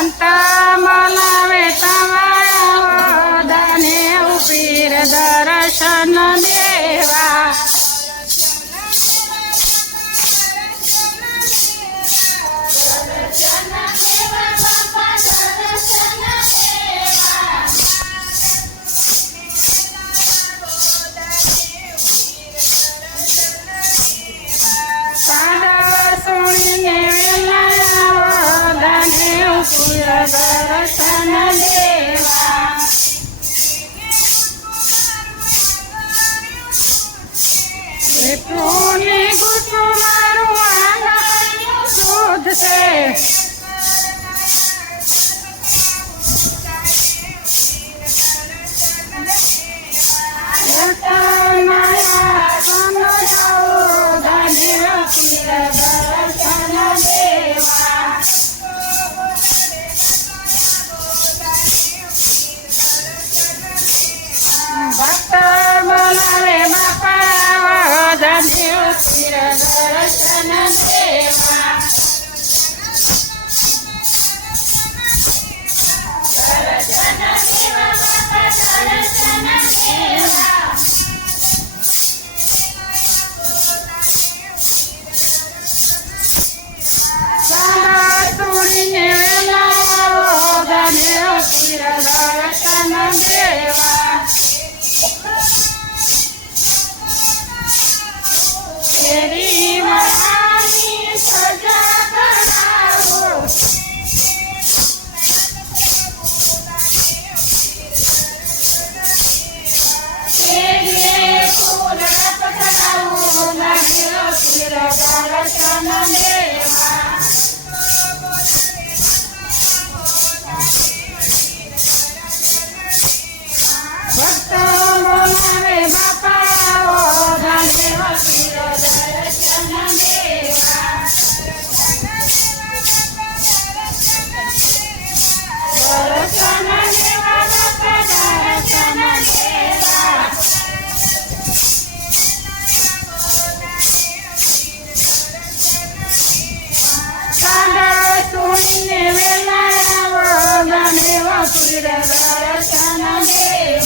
સંત મનાવે તમારા દાને ઉપીર દર્શન દેવા દર્શન દેવા એટલું ગુસ્સું મારું આંગણ શુદ્ધ છે ભક્ત બોલાવે બાપા ધન્ય દર્શન દેવા સુરીને વેલા ધન્ય દર્શન દેવા તેરી મહાની સજા કરાવો તેરી ફૂલ પકડાવો લાગ્યો ફિર દર્શન દેવા ભક્ત બોલાવે બાપા ધન્ય દર્શન દેવા દર્શન દેવા બાપા દર્શન દેવા કાંડ સુણીને વેલા ધન્ય દર્શન દેવા